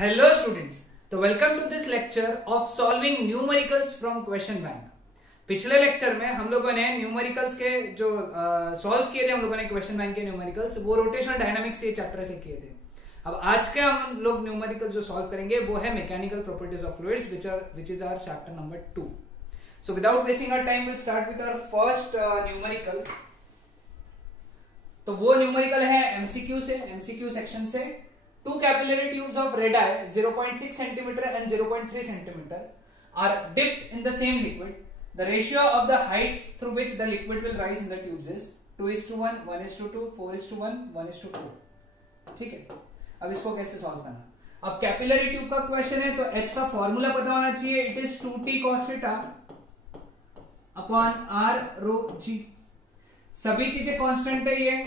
Hello students, तो welcome to this lecture of solving numericals from question bank. पिछले lecture में हम लोगों ने न्यूमेरिकल्स के जो सॉल्व किए थे हम लोगों ने क्वेश्चन बैंक के न्यूमेरिकल्स, वो रोटेशनल डायनामिक्स ये चैप्टर से किए थे। अब आज के हम लोग न्यूमेरिकल्स जो सॉल्व करेंगे वो है mechanical properties of fluids which is our chapter number 2। So without wasting our time will start with our first numerical. तो वो न्यूमेरिकल है एमसीक्यू सेक्शन से। Two capillary tubes of radii 0.6 cm and 0.3 cm are dipped in the same liquid. The ratio of the heights through which the liquid will rise in the tubes is 2:1, 1:2, 4:1, 1:4। ठीक है, अब इसको कैसे solve करना। अब capillary tube का question है तो H का फॉर्मूला पता होना चाहिए। It is 2t cos theta upon r rho g। सभी चीजें कांस्टेंट है ये,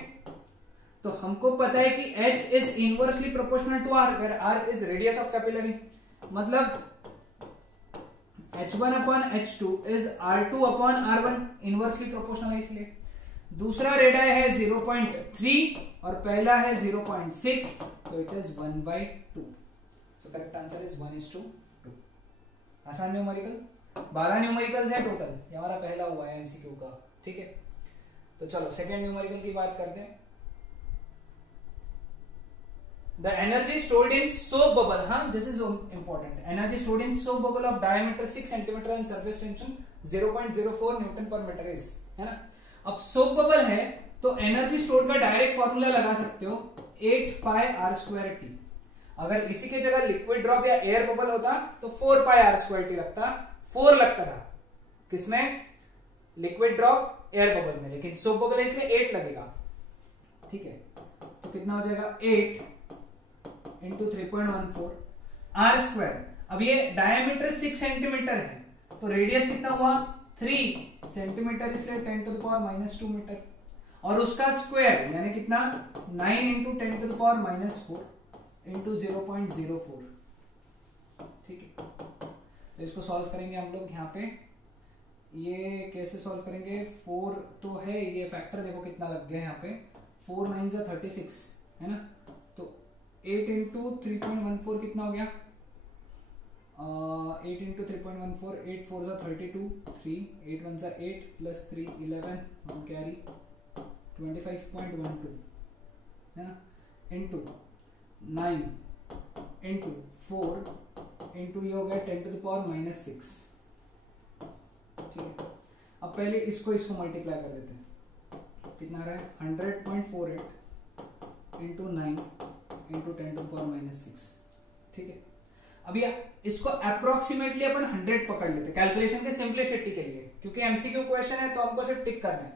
तो हमको पता है कि H is inversely proportional to R, where R is radius of capillary. मतलब H1 upon H2 is R2 upon R1, inversely proportional है इसलिए। दूसरा रेडाई है 0.3 और पहला है 0.6, तो it is 1/2। So correct answer is 1:2। आसान न्यूमेरिकल, 12 न्यूमेरिकल्स है टोटल, ये हमारा पहला हुआ है एमसीक्यू का। ठीक है, तो चलो सेकेंड न्यूमेरिकल की बात करते हैं। The energy stored in soap bubble, this is important. Energy stored in soap bubble of diameter 6 cm and surface tension 0.04 Newton per meter is, है ना। अब soap bubble है तो एनर्जी स्टोर का डायरेक्ट फॉर्मूला लगा सकते हो 8 pi r square t। अगर इसी के जगह लिक्विड ड्रॉप या एयर बबल होता तो 4 pi r square t लगता, 4 लगता था किसमें, लिक्विड ड्रॉप एयर बबल में, लेकिन सोप बबल है इसलिए 8 लगेगा। ठीक है, तो कितना हो जाएगा 8 इंटू 3.14 आर स्क्वायर। अब ये डायमीटर 6 सेंटीमीटर है तो रेडियस कितना हुआ 3 सेंटीमीटर, इसलिए 10⁻² मीटर, और उसका स्क्वायर यानी कितना 9 इंटू 10⁻⁴ इंटू 0.04। ठीक है, तो इसको सॉल्व करेंगे हम लोग। यहाँ पे ये कैसे सॉल्व करेंगे, 4 तो है, ये फैक्टर देखो कितना लग गया यहाँ पे, 4 9 जा 36 है ना, तो 8 इंटू 3.14 कितना हो गया, 8 इंटू 3.14, 8 4 जा 32, 3 8 1 जा 8 प्लस 3 11 1 कैरी 25.12 है ना, इंटू 9 इंटू 4 इंटू ये हो गया 10⁻⁻⁶। ठीक है, अब पहले इसको मल्टीप्लाई कर देते हैं, कितना आ रहा है 100.48 इंटू 9 इंटू 10⁻⁻⁶। ठीक है, अब ये इसको अप्रोक्सीमेटली अपन 100 पकड़ लेते हैं कैलकुलेशन के सिंप्लिसिटी के लिए, क्योंकि एमसीक्यू क्वेश्चन है तो हमको सिर्फ टिक करना है।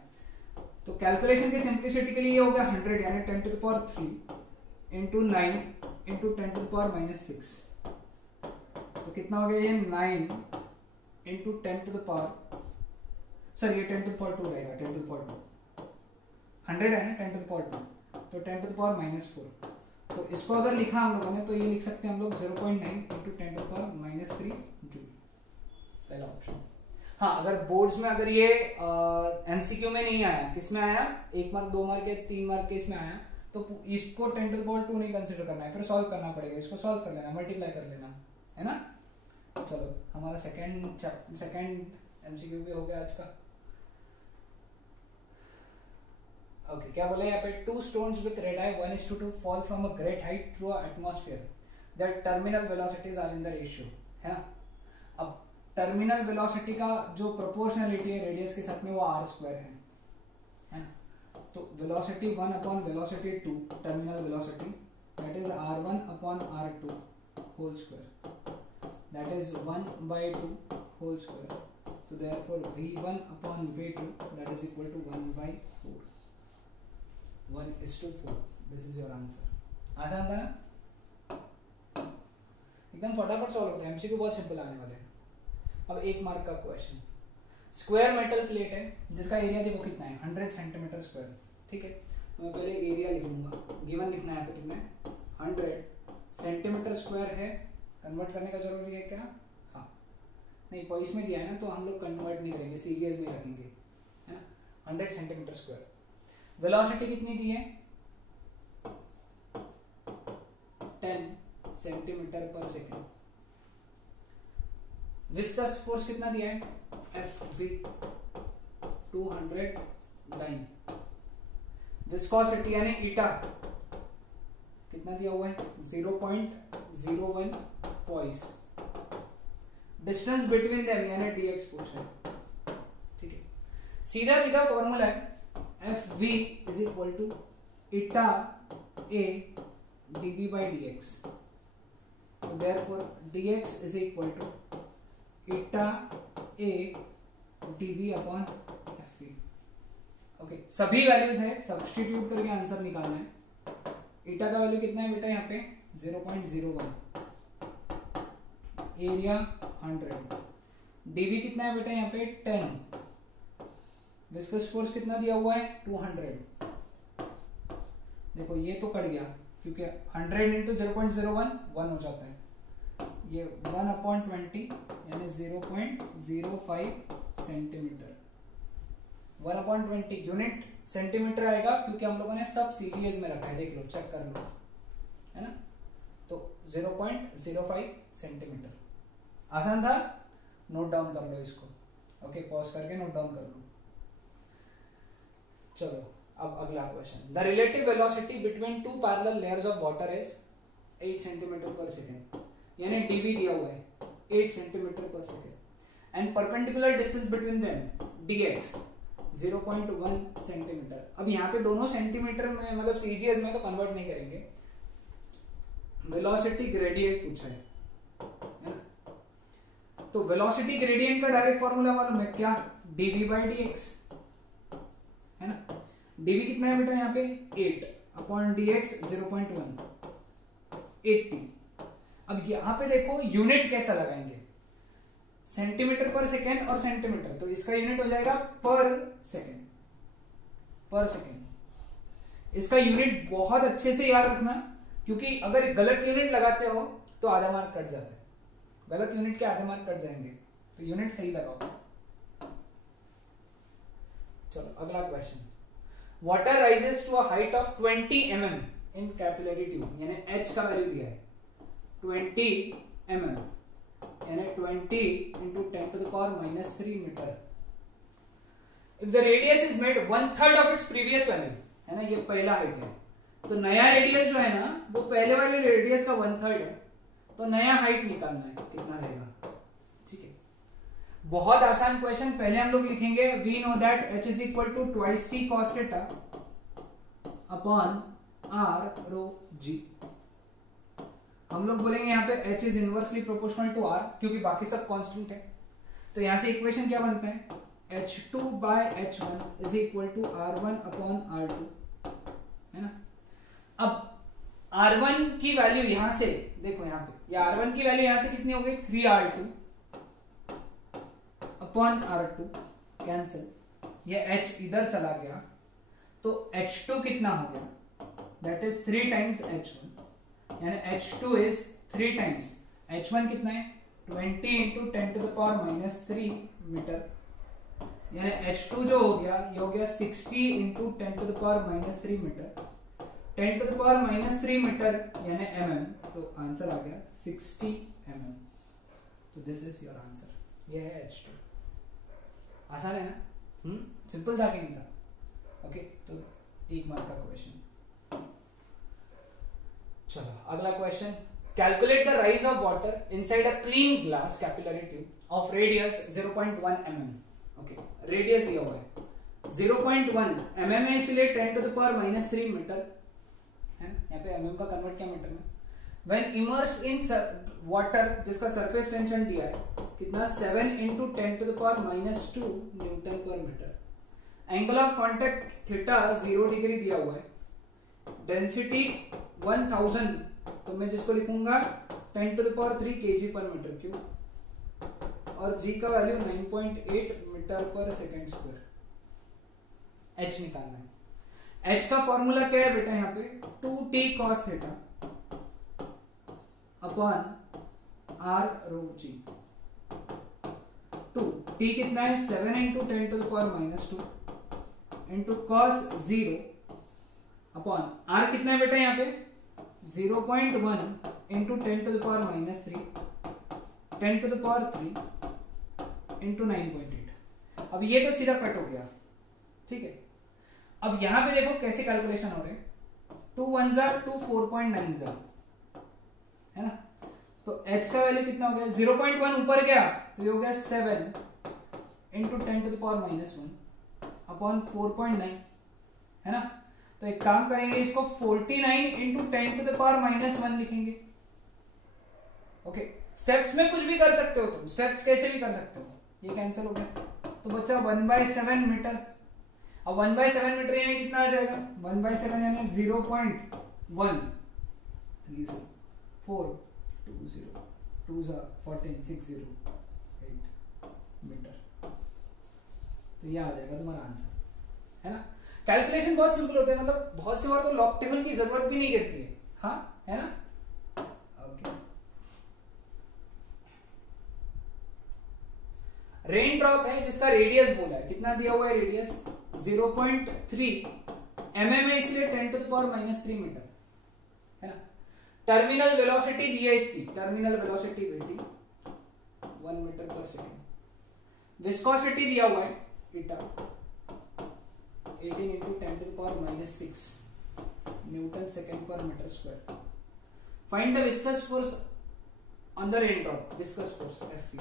तो कैलकुलेशन के सिंप्लिसिटी के लिए ये हो गया 100 यानी 10⁻³ इंटू 9 इंटू 10⁻⁻⁶। तो कितना हो गया ये 9 इंटू 10⁻, सर ये 10⁻² रहेगा, 10⁻², 100 है ना 10⁻², तो 10⁻⁻⁴। तो इसको अगर लिखा हम लोगों ने तो ये लिख सकते हैं हम लोग 0.9 इंटू 10⁻³ जूल, पहला ऑप्शन। हाँ, अगर बोर्ड्स में अगर ये एमसीक्यू में नहीं आया, किस में आया, 1 मार्क 2 मार्क या 3 मार्क के इसमें आया, तो इसको 10⁻² नहीं कंसिडर करना है, फिर सॉल्व करना पड़ेगा। इसको सॉल्व कर लेना, मल्टीप्लाई कर लेना, है ना। चलो हमारा सेकेंड एमसीक्यू भी हो गया आज का। ओके, क्या बोला यहाँ पे, 2 stones with radii 1:2 fall from a great height through a atmosphere. Their terminal velocities are in the ratio, है ना। अब टर्मिनल वेलोसिटी का जो प्रोपोर्शनलिटी है रेडियस के साथ में वो r स्क्वायर है ना। तो velocity 1 upon velocity 2, terminal velocity, that is r1 upon r2 whole square, that is 1/2 whole square. तो therefore v1 upon v2 that is equal to 1/4, 1:4। This is your answer. आसान था ना, एकदम फटाफट सॉल्व होता है, एमसीक्यू बहुत सिंपल आने वाले हैं। अब 1 मार्क का क्वेश्चन, स्क्वायर मेटल प्लेट है जिसका एरिया देखो कितना है 100 सेंटीमीटर स्क्वायर। ठीक है, तो मैं पहले एरिया लिखूंगा, गिवन लिखना है तो तुम्हें 100 सेंटीमीटर स्क्वायर है, कन्वर्ट करने का जरूरी है क्या, हाँ नहीं, पॉइंट्स में दिया है ना तो हम लोग कन्वर्ट नहीं करेंगे, सीरीज में रखेंगे, है ना। 100 सेंटीमीटर स्क्वायर। वेलोसिटी कितनी दी है 10 centimetre per second. Viscous force कितना दिया है, FV 200 डाइन। विस्कोसिटी यानी ईटा कितना दिया हुआ है, 0.01 पॉइस। डिस्टेंस बिटवीन देम यानी dx पूछ रहे हैं, ठीक है। सीधा सीधा फॉर्मूला है FV is equal to eta A dB by dx। So therefore dx is equal to eta A dB upon FV। Okay, सभी वैल्यूज है, सब्स्टिट्यूट करके आंसर निकालना है। ईटा का वैल्यू कितना है बेटा यहाँ पे 0.01, एरिया 100, dV कितना है बेटा यहाँ पे 10, विस्कस फोर्स कितना दिया हुआ है 200। देखो ये तो कट गया क्योंकि 100 इंटू 0.01 1 हो जाता है, ये 1/20 यानी 0.05 सेंटीमीटर। 1/20 यूनिट सेंटीमीटर आएगा क्योंकि हम लोगों ने सब सीरीज में रखा है, देख लो, चेक कर लो, है ना। तो 0.05 सेंटीमीटर। आसान था, नोट डाउन कर लो इसको। ओके, पॉज करके नोट डाउन कर लो। चलो अब अगला क्वेश्चन। The relative velocity between two parallel layers of water is 8 centimetre per second, यानी डीवी दिया हुआ है 8 centimetre per second, and perpendicular distance between them DX 0.1 centimetre. अब यहाँ पे दोनों सेंटीमीटर में मतलब सीजीएस में तो कन्वर्ट नहीं करेंगे, वेलोसिटी ग्रेडियंट पूछा है ना। तो वेलोसिटी ग्रेडियंट का डायरेक्ट फॉर्मूला मालूम है क्या, dv by dx, है ना। dv कितना है बेटा यहाँ पे 8 अपॉन dx 0.1, 80। अब यहाँ पे देखो यूनिट कैसा लगाएंगे, सेंटीमीटर पर सेकेंड और सेंटीमीटर, तो इसका यूनिट हो जाएगा पर सेकेंड, पर सेकेंड। इसका यूनिट बहुत अच्छे से याद रखना, क्योंकि अगर गलत यूनिट लगाते हो तो आधा मार्क कट जाता है, गलत यूनिट के आधे मार्क कट जाएंगे, तो यूनिट सही लगाओ। चलो अगला क्वेश्चन। Water rises to a height of 20 mm in capillary tube, यानी h का वैल्यू दिया है 20 mm, यानी 20 into 10 to the power minus 3 metre. If the radius is made 1/3 of its previous value, है ना, ये पहला हाइट है, तो नया रेडियस जो है ना वो पहले वाले रेडियस का 1/3 है, तो नया हाइट निकालना है, कितना रहेगा, ठीक है। बहुत आसान क्वेश्चन। पहले हम लोग लिखेंगे we know that h is equal to twice t cos theta upon r rho g। हम लोग बोलेंगे यहाँ पे h is inversely proportional to r, क्योंकि बाकी सब कांस्टेंट है, तो यहां से इक्वेशन क्या बनता है, h2 by h1 is equal to r1 upon r2, है ना। अब r1 की वैल्यू यहां से देखो, यहाँ पे या r1 की वैल्यू यहां से कितनी हो गई 3r2 अपॉन r2, कैंसिल, ये h इधर चला गया, तो h2 कितना हो गया, दैट इज 3 टाइम्स h1, यानी h2 इज 3 टाइम्स h1 कितना है 20 into 10 to the power minus 3 metre, यानी h2 जो हो गया ये हो गया 60 into 10 to the power minus 3 metre, 10 to the power minus 3 metre यानी mm, तो आंसर आ गया 60 mm। तो दिस इज योर आंसर, ये है h2। आसान है ना, सिंपल जाके नहीं था। ओके, तो 1 मार्क का क्वेश्चन। चलो अगला question. Calculate the rise of water inside a clean glass capillary tube of radius 0.1 mm। Okay, radius दिया हुआ है 0.1 mm है, इसलिए 10 to the power minus 3 metre है, यहाँ पे mm का कन्वर्ट किया मीटर में। When immersed in water, जिसका सरफेस टेंशन दिया है कितना 7 into 10 to the power minus 2 newton per metre. Angle of contact theta 0 degree दिया हुआ है, डेंसिटी 1000, तो मैं जिसको लिखूंगा 10 to the power 3 kg पर मीटर क्यूब, और g का वैल्यू 9.8 मीटर पर सेकेंड स्क्वायर। h निकालना है। h का फॉर्मूला क्या है बेटा, यहाँ पे 2t cos theta upon r रो g। 2 t कितना है 7 into 10 to the power minus 2 into cos 0 upon r कितना है बेटा यहाँ पे 0.1 into 10 to the power -3 10 to the power 3 into 9.8। अब ये तो सीधा कट हो गया, ठीक है। अब यहां पे देखो कैसे कैलकुलेशन हो रहे हैं, 2 1 जा 2 4.9 जा, है ना। तो h का वैल्यू कितना हो गया, 0.1 ऊपर गया तो ये हो गया 7 into 10 to the power -1 upon 4.9, है ना। तो एक काम करेंगे, इसको 49 इंटू 10 टू द पावर -1 लिखेंगे। ओके, स्टेप्स में कुछ भी कर सकते हो तुम, स्टेप्स कैसे भी कर सकते हो। ये कैंसिल हो गया तो बच्चा 1/7 मीटर। अब 1/7 मीटर यानी कितना आ जाएगा, 1/7 यानी 0.130 420 2 14 60 8 मीटर। तो ये आ जाएगा तुम्हारा आंसर, है ना। कैलकुलेशन बहुत सिंपल होता है, मतलब बहुत सी बार तो लॉग टेबल की जरूरत भी नहीं गिरती है, हाँ, है ना। ओके, रेन ड्रॉप है जिसका रेडियस बोला है, कितना दिया हुआ है रेडियस 0.3 mm है, इसलिए 10 टू द पावर -3 मीटर, है ना। टर्मिनल वेलोसिटी दी है इसकी, टर्मिनल वेलोसिटी बेटी 1 मीटर पर सेकेंड। विस्कोसिटी दिया हुआ है eta 18 into 10 to the power -6 newton second पर metre square. Find the viscous force on the rain drop, viscous force Fv।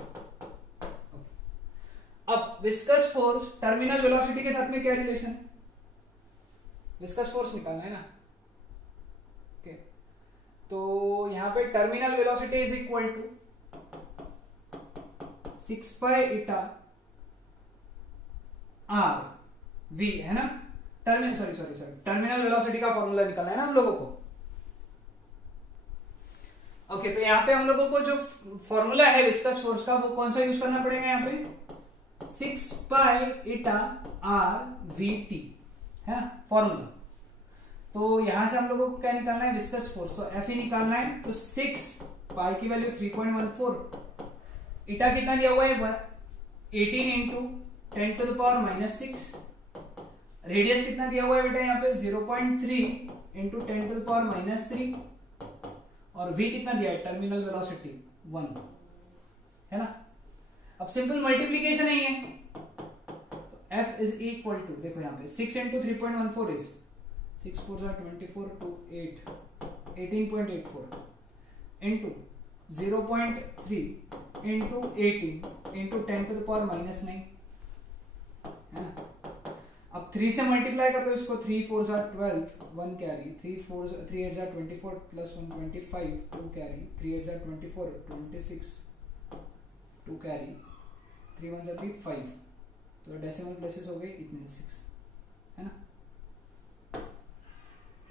अब विस्कस फोर्स टर्मिनल वेलोसिटी के साथ में क्या रिलेशन है, विस्कस फोर्स निकालना है ना। ओके, तो यहां पे terminal velocity is equal to 6 pi eta R V, है ना। टर्मिनल वेलोसिटी का फॉर्मूला निकालना है ना हम लोगों को। ओके, तो यहां पे हम लोगों को जो फॉर्मूला है विस्कस फोर्स का वो कौन सा यूज करना पड़ेगा, यहां पे 6 pi eta R we T, है ना फॉर्मूला। तो यहां से हम लोगों को क्या निकालना है, विस्कस फोर्स। तो एफ ही निकालना है, तो 6 पाई की वैल्यू 3.14, ईटा कितना दिया हुआ है 18 into 10 to the power -6, radius कितना दिया हुआ है बेटा यहाँ पे 0.3 इंटू 10 टू द पावर -3, और v कितना दिया है टर्मिनल वेलोसिटी 1, है ना। अब सिंपल मल्टीप्लीकेशन है ये, तो f इज इक्वल टू, देखो यहाँ पे 6 into 3.14 is 6 4 24 two 8 18.84 into 0.3 into 18 into 10 to the power -9, है ना। अब 3 से मल्टीप्लाई कर दो इसको, 3 4 12 1 कैरी, 3 8 24 प्लस 1 25 2 कैरी, 3 8 24 26 2 कैरी, 3 1 3 5, तो डेसिमल प्लेसेस हो गए इतने 6, है ना।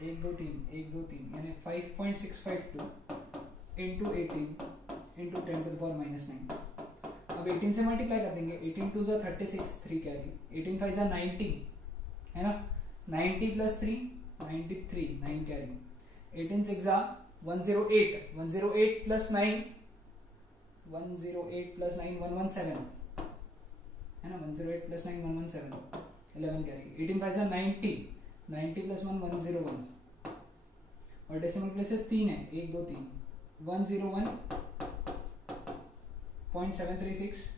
1 2 3 1 2 3 यानी 5.652 into 18 into 10 to the power -9। अब 18 से मल्टीप्लाई कर देंगे, 18 2 36 3 कैरी, 18 5 90, है ना। 90 प्लस 3 93 9 कैरी, 18 6 108 108 प्लस 9 108 प्लस 9 117, है ना। 108 प्लस 9 117 11 कैरी, 18 5 90 90 प्लस 1 101, और डेसिमल प्लेसेस 3 है 1 2 3 101.736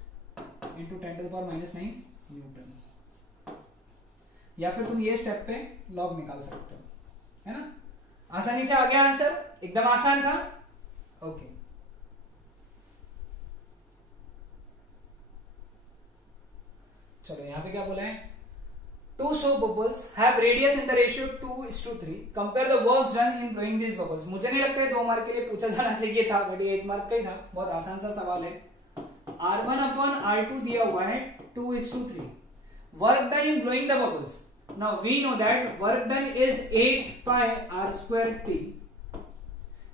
into 10 to the power -9 newton. या फिर तुम ये स्टेप पे लॉग निकाल सकते हो, है ना। आसानी से आ गया आंसर, एकदम आसान था। ओके, चलो यहां पे क्या बोला है, 2 soap bubbles have radius in the ratio 2:3. Compare the works done in blowing these bubbles. मुझे नहीं लगता है 2 मार्क के लिए पूछा जाना चाहिए था, बट ये 1 मार्क का ही था, बहुत आसान सा सवाल है। R1 upon R2 दिया हुआ है 2:3. Work done in blowing the bubbles. Now we know that work done is 8 pi r square t.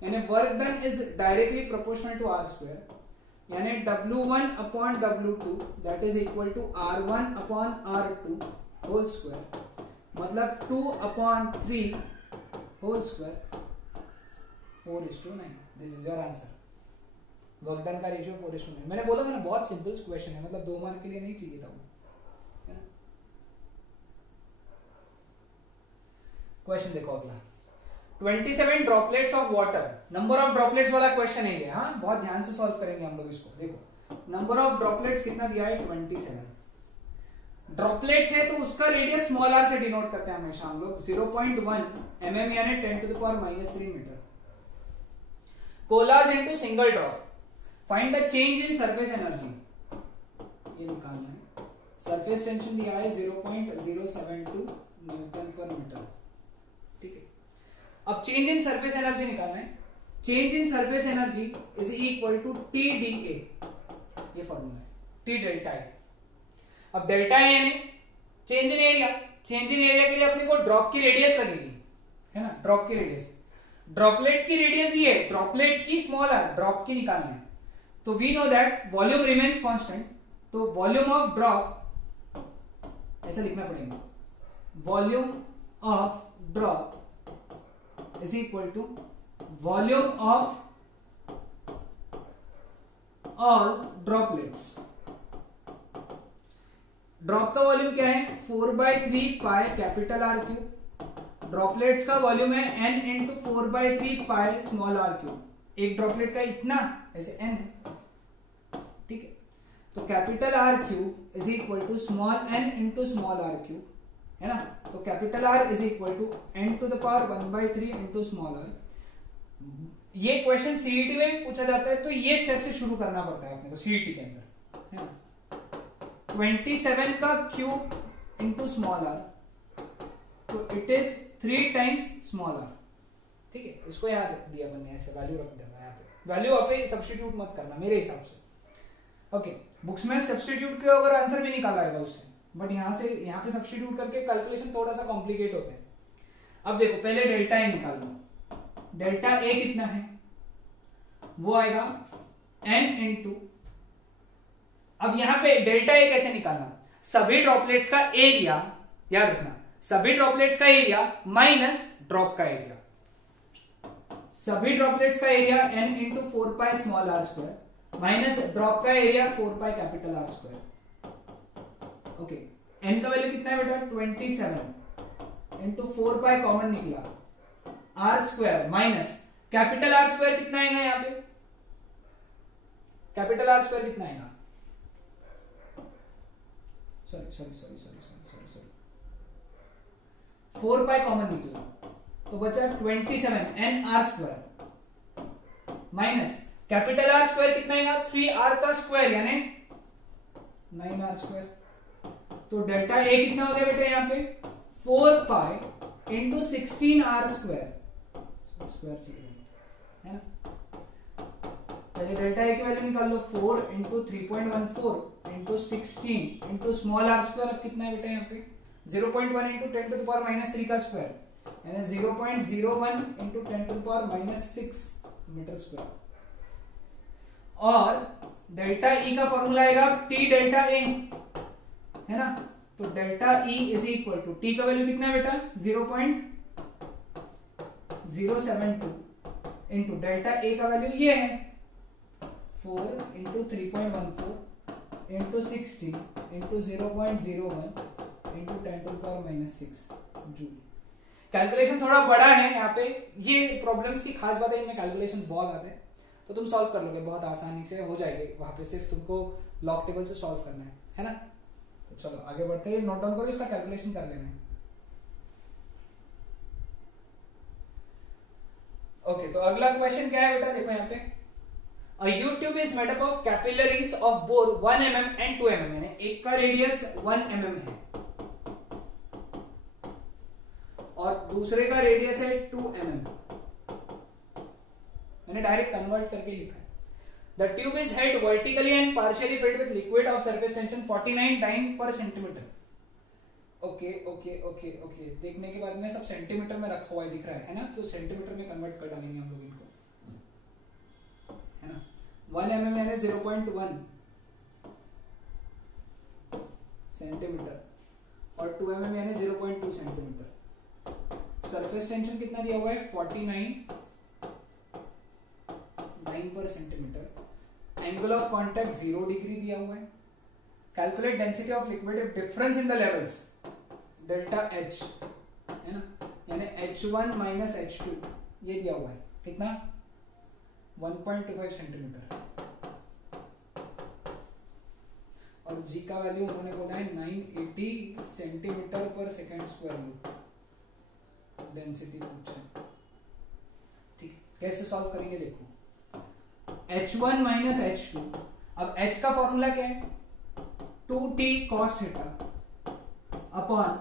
यानी work done is directly proportional to r square. यानी W1 upon W2 that is equal to R1 upon R2 whole square. मतलब 2 upon 3 whole square 4:9. This is your answer. Work done का ratio 4:9. मैंने बोला था ना बहुत simple question है, मतलब 2 मार्क के लिए नहीं चाहिए था वो, है ना। क्वेश्चन देखो अगला, 27 droplets of water, number of droplets वाला क्वेश्चन है ये, हाँ बहुत ध्यान से सॉल्व करेंगे हम लोग इसको। देखो नंबर ऑफ ड्रॉपलेट्स कितना दिया है 27 ड्रॉपलेट्स है, तो उसका रेडियस स्मॉल आर से डिनोट करते हैं हमेशा हम लोग 0.1 mm यानी 10⁻³ metre. Coalesce into single drop, find the change in surface energy, ये निकालना है। सरफेस टेंशन दिया है 0.072 न्यूटन पर मीटर, ठीक है। अब चेंज इन सरफेस एनर्जी निकालना है। Change in surface energy is equal to T D A, ये फॉर्मूला है, टी डेल्टा ए। अब डेल्टा ए यानी change in area, change in area के लिए अपने को ड्रॉप की रेडियस लगेगी, है ना, ड्रॉप की रेडियस। ड्रॉपलेट की रेडियस ये है, ड्रॉपलेट की स्मॉल आर, ड्रॉप की निकालना है। तो we know that volume remains constant, तो वॉल्यूम ऑफ ड्रॉप ऐसा लिखना पड़ेगा, volume of drop is equal to volume of all droplets। Drop का वॉल्यूम क्या है 4/3 pi capital R cube, droplets का वॉल्यूम है n into 4/3 pi small R cube. एक ड्रॉपलेट का इतना ऐसे n है, ठीक है। तो capital R cube is equal to small n into small R cube, है ना। तो capital R is equal to n to the power 1/3 into small r। ये क्वेश्चन सीईटी में भी पूछा जाता है, तो ये स्टेप से शुरू करना पड़ता है अपने को सीईटी के अंदर, है ना। 27 का क्यूब इंटू स्मॉल r, तो it is 3 times small r, ठीक है। इसको यहाँ दिया मैंने, ऐसे वैल्यू रख देना, यहाँ पे वैल्यू आप सब्स्टिट्यूट मत करना मेरे हिसाब से, ओके। बुक्स में सब्स्टिट्यूट के अगर आंसर भी निकाला आएगा उससे, बट यहां पे सब्स्टिट्यूट करके कैलकुलेशन थोड़ा सा कॉम्प्लिकेट होता है। अब देखो पहले डेल्टा ए निकाल लो, डेल्टा ए कितना है वो आएगा n इंटू, अब यहां पे डेल्टा ए कैसे निकालना, सभी ड्रॉपलेट्स का एरिया, याद रखना सभी ड्रॉपलेट्स का एरिया माइनस ड्रॉप का एरिया, सभी ड्रॉपलेट्स का area n into 4 pi small R square minus drop का area 4 pi capital R square, okay. n का वैल्यू कितना है बेटा 27 इंटू 4 पाई कॉमन निकला R square minus capital R square कितना आएगा, यहाँ पे कैपिटल आर स्क्वायर कितना आएगा, सॉरी 4 पाई कॉमन निकला, तो बचा 27 n R square minus capital R square कितना आएगा 3r का स्क्वायर यानी 9r स्क्वायर। तो डेल्टा ए कितना हो गया बेटा यहाँ पे 4 pi into 16r square, square चाहिए, है ना। पहले डेल्टा ए की वैल्यू निकाल लो, 4 into 3.14 into 16 into small R square, अब कितना है बेटा यहाँ पे 0.1 इंटू 10 टू द पावर -3 का स्क्वायर, यानी 0.01 into 10 to the power -6 metre square. और डेल्टा ई का फॉर्मूला आएगा टी डेल्टा ए, है ना। तो delta E is equal to T का वैल्यू कितना है बेटा 0.072 इंटू डेल्टा ए का वैल्यू ये है 4 into 3.14 into 16 into 0.01 into 10 to the power -6 joule. Calculation थोड़ा बड़ा है यहाँ पे, ये प्रॉब्लम्स की खास बात है, इनमें कैलकुलेशन बहुत आते हैं, तो तुम सॉल्व कर लोगे बहुत आसानी से, हो जाएगी। वहां पे सिर्फ तुमको लॉग टेबल से सॉल्व करना है ना। तो चलो आगे बढ़ते हैं, नोट डाउन करो, इसका कैलकुलेशन कर लेना है। ओके, तो अगला क्वेश्चन क्या है बेटा, देखो यहाँ पे A U-tube is made up of capillaries of bore 1 mm and 2 mm, यानी एक का रेडियस 1 mm है और दूसरे का रेडियस है 2 mm। मैंने डायरेक्ट कन्वर्ट करके लिखा है। The tube is held vertically and partially filled with liquid of surface tension 49 dyne per centimeter। Okay okay okay okay, देखने के बाद में सब सेंटीमीटर में रखा हुआ दिख रहा है ना, तो सेंटीमीटर में कन्वर्ट कर डालेंगे हम लोग इनको, है ना। 1 mm यानी 0.1 सेंटीमीटर और 2 mm यानी 0.2 सेंटीमीटर। सरफेस टेंशन कितना दिया हुआ है 49 9 पर centimetre. Angle of contact 0 degree दिया हुआ है। Calculate density of liquid if difference in the levels delta H, है ना, यानी H1 माइनस H2 ये दिया हुआ है कितना 1.25 सेंटीमीटर और जी का वैल्यू उन्होंने बोला है 980 centimetre per second square density पूछा है। ठीक, कैसे सॉल्व करेंगे देखो H1 माइनस H2, अब H का फॉर्मूला क्या है 2t cos theta upon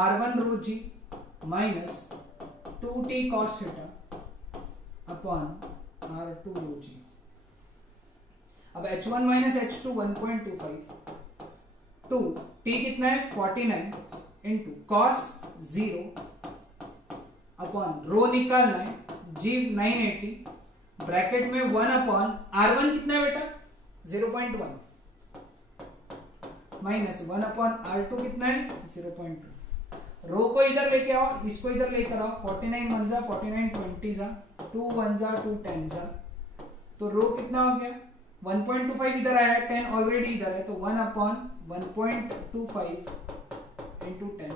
R1 rho G minus 2t cos theta upon R2 rho G. अब H1 माइनस H2 1.25 2 t कितना है 49 इंटू कॉस 0 अपॉन रो निकालना है जी 980 ब्रैकेट में 1 अपॉन R1 कितना है बेटा 0.1 माइनस 1 अपॉन R2 कितना है 0.2। रो को इधर लेके आओ, इसको इधर लेकर आओ, 49 1 जा 49 20 जा 2 1 जा 2 10 जा, तो रो कितना हो गया 1.25 इधर आया, 10 ऑलरेडी इधर है, तो 1 अपॉन 1.25 इंटू 10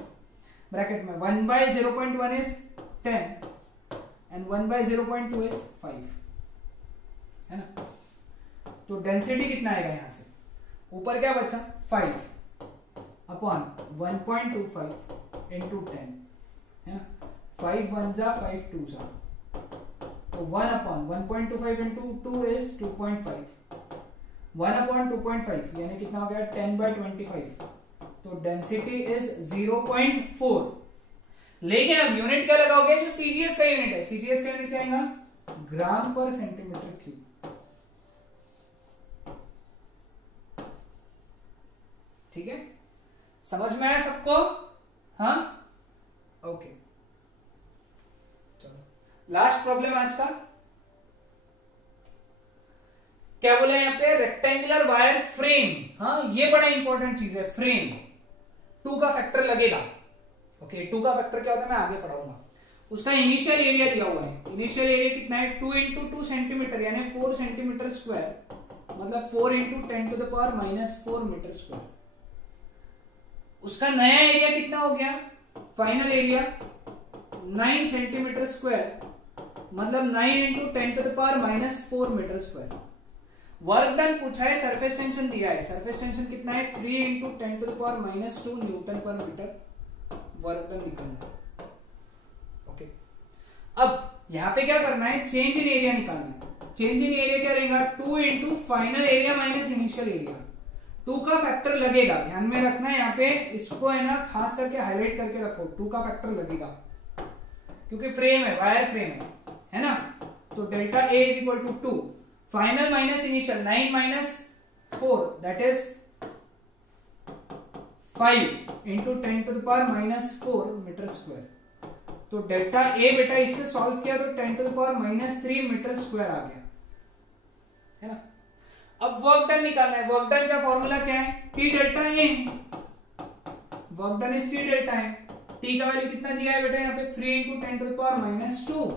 ब्रैकेट में 1 by 0.1 is 10 and 1 by 0.2 is 5 है ना। तो डेंसिटी कितना आएगा यहां से, ऊपर क्या बचा 5 अपॉन 1.25 इंटू 10 है ना, 5 1 जा 5 2 जा, तो 1 अपॉन 1.25 इंटू 2 इज 2.5, 1 अपॉन 2.5 यानी कितना हो गया 10 बाय 25, तो डेंसिटी इज 0.4। लेकिन अब यूनिट क्या लगाओगे, जो सीजीएस का यूनिट है, सीजीएस का यूनिट क्या आएगा ग्राम पर सेंटीमीटर क्यूब। ठीक है, समझ में आया सबको, हाँ ओके। चलो लास्ट प्रॉब्लम आज का क्या बोला यहाँ पे, रेक्टेंगुलर वायर फ्रेम। हाँ ये बड़ा इंपॉर्टेंट चीज है, फ्रेम 2 का फैक्टर लगेगा। ओके 2 का फैक्टर क्या होता है मैं आगे पढ़ाऊंगा। उसका इनिशियल एरिया दिया हुआ है, इनिशियल एरिया कितना है 2 इंटू 2 सेंटीमीटर यानी 4 सेंटीमीटर स्क्वायर, मतलब 4 into 10 to the power minus 4 metre square. उसका नया एरिया कितना हो गया, फाइनल एरिया 9 सेंटीमीटर स्क्वायर, मतलब 9 into 10 to the power minus 4 metre square. Work done पूछा है, सरफेस टेंशन दिया है, सरफेस टेंशन कितना है 3 into 10 to the power minus 2 newton per metre work done निकालना है। ओके अब यहां पे क्या करना है, चेंज इन एरिया निकालना है। चेंज इन एरिया क्या रहेगा 2 into final area minus initial area, 2 का फैक्टर लगेगा, ध्यान में रखना है यहाँ पे, इसको है ना खास करके हाईलाइट करके रखो, 2 का फैक्टर लगेगा क्योंकि फ्रेम है, वायर फ्रेम है ना। तो delta A is equal to 2 final minus initial 9 minus 4 that is 5 into 10 to the power minus 4 metre square. तो डेल्टा ए बेटा इससे सॉल्व किया तो 10 to the power minus 3 metre square आ गया है ना। अब वर्क डन निकालना है, वर्क डन का फॉर्मूला क्या है T delta A, work done is T delta है। टी का वैल्यू कितना दिया है बेटा यहाँ पे 3 into 10 to the power minus 2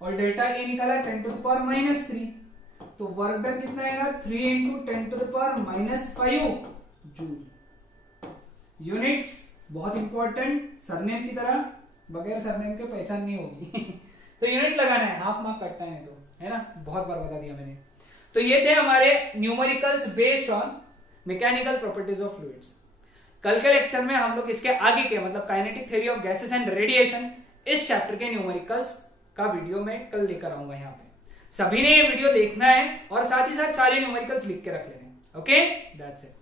और डेल्टा ए निकाला 10 टू द पावर माइनस 3, तो वर्क डन कितना आएगा 3 into 10 to the power minus 5 joule. Units बहुत इंपॉर्टेंट, सरनेम की तरह, बगैर सरनेम के पहचान नहीं होगी तो यूनिट लगाना है, हाफ मार्क कटता है तो, है ना, बहुत बार बता दिया मैंने। तो ये थे हमारे numericals based on mechanical properties of fluids. कल के लेक्चर में हम लोग इसके आगे के मतलब kinetic theory of gases and radiation इस चैप्टर के न्यूमेरिकल्स का वीडियो में कल लेकर आऊंगा। यहाँ पे सभी ने ये वीडियो देखना है और साथ ही साथ सारे न्यूमेरिकल्स लिख के रख लेने। Okay that's it.